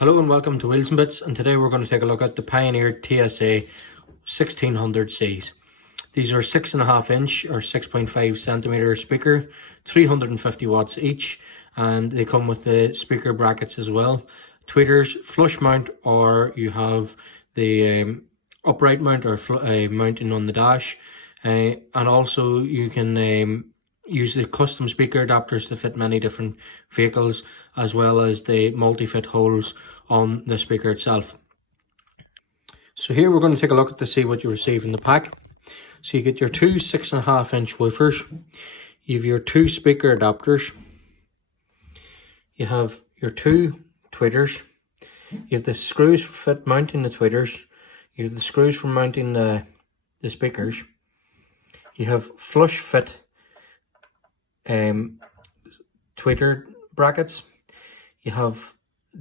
Hello and welcome to Wheels and Bits, and today we're going to take a look at the Pioneer TS-A1600Cs. These are 6.5 inch or 6.5 centimeter speaker, 350 watts each, and they come with the speaker brackets as well. Tweeters, flush mount, or you have the upright mount or mounting on the dash, and also you can use the custom speaker adapters to fit many different vehicles, as well as the multi-fit holes on the speaker itself. So here we're going to take a look to see what you receive in the pack. So you get your two 6.5 inch woofers, you have your two speaker adapters, you have your two tweeters, you have the screws for fit mounting the tweeters, you have the screws for mounting the speakers, you have flush fit tweeter brackets, you have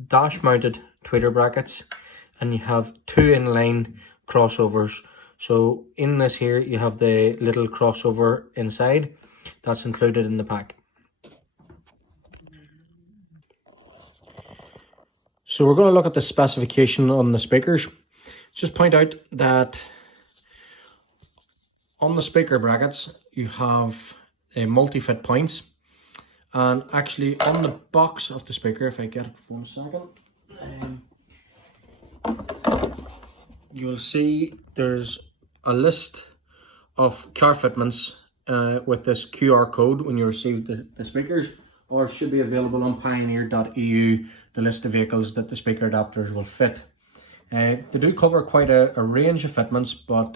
dash mounted tweeter brackets, and you have two inline crossovers. So in this here you have the little crossover inside that's included in the pack. So we're going to look at the specification on the speakers. Just point out that on the speaker brackets you have multi-fit points, and actually on the box of the speaker, if I get it for 1 second, you'll see there's a list of car fitments with this QR code when you receive the speakers, or it should be available on pioneer.eu, the list of vehicles that the speaker adapters will fit. They do cover quite a range of fitments, but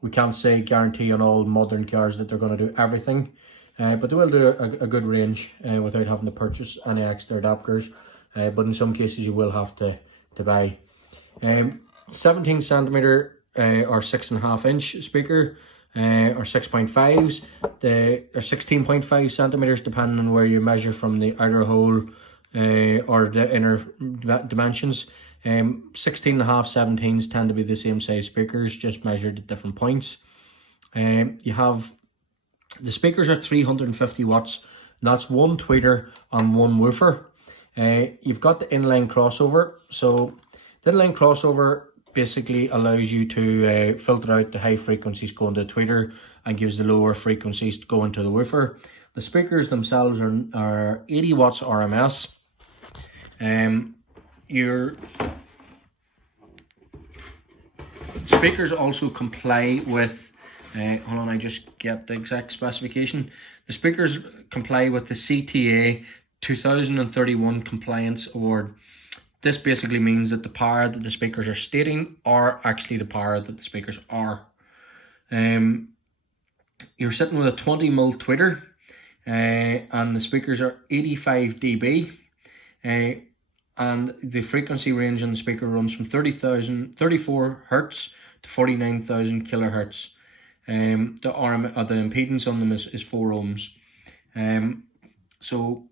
we can't say guarantee on all modern cars that they're going to do everything. But they will do a good range without having to purchase any extra adapters. But in some cases you will have to buy. 17 centimeter or 6.5 inch speaker, or 6.5s, or 16.5 centimeters depending on where you measure from the outer hole or the inner dimensions. 16.5, 17s tend to be the same size speakers, just measured at different points. You have the speakers are 350 watts, and that's one tweeter and one woofer. You've got the inline crossover. So the inline crossover basically allows you to filter out the high frequencies going to the tweeter and gives the lower frequencies going to the woofer. The speakers themselves are 80 watts RMS. Your speakers also comply with hold on, I just get the exact specification. The speakers comply with the CTA 2031 Compliance Award. This basically means that the power that the speakers are stating are actually the power that the speakers are. You're sitting with a 20mm tweeter, and the speakers are 85 dB, and the frequency range on the speaker runs from 34 Hertz to 49,000 kilohertz. The impedance on them is 4 ohms. So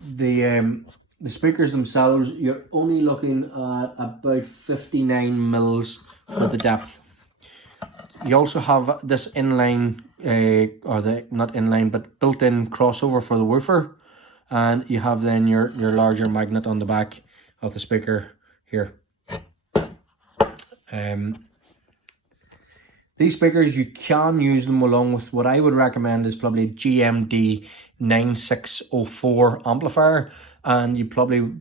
the speakers themselves, you're only looking at about 59 mils for the depth. You also have this inline, not inline, but built-in crossover for the woofer, and you have then your larger magnet on the back of the speaker here. These speakers, you can use them along with what I would recommend is probably GMD 9604 amplifier, and you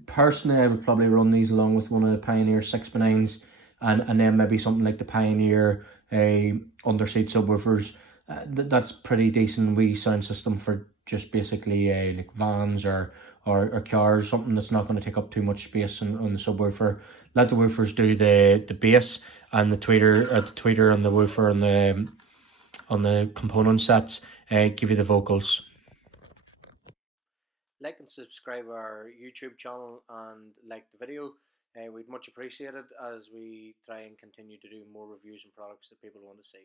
personally I would probably run these along with one of the Pioneer 6x9s, and then maybe something like the Pioneer underseat subwoofers. That's pretty decent wee sound system for just basically like vans or cars, something that's not going to take up too much space on the subwoofer. Let the woofers do the bass, and the tweeter and the woofer and on the component sets give you the vocals. Like and subscribe our YouTube channel and like the video. We'd much appreciate it as we try and continue to do more reviews and products that people want to see.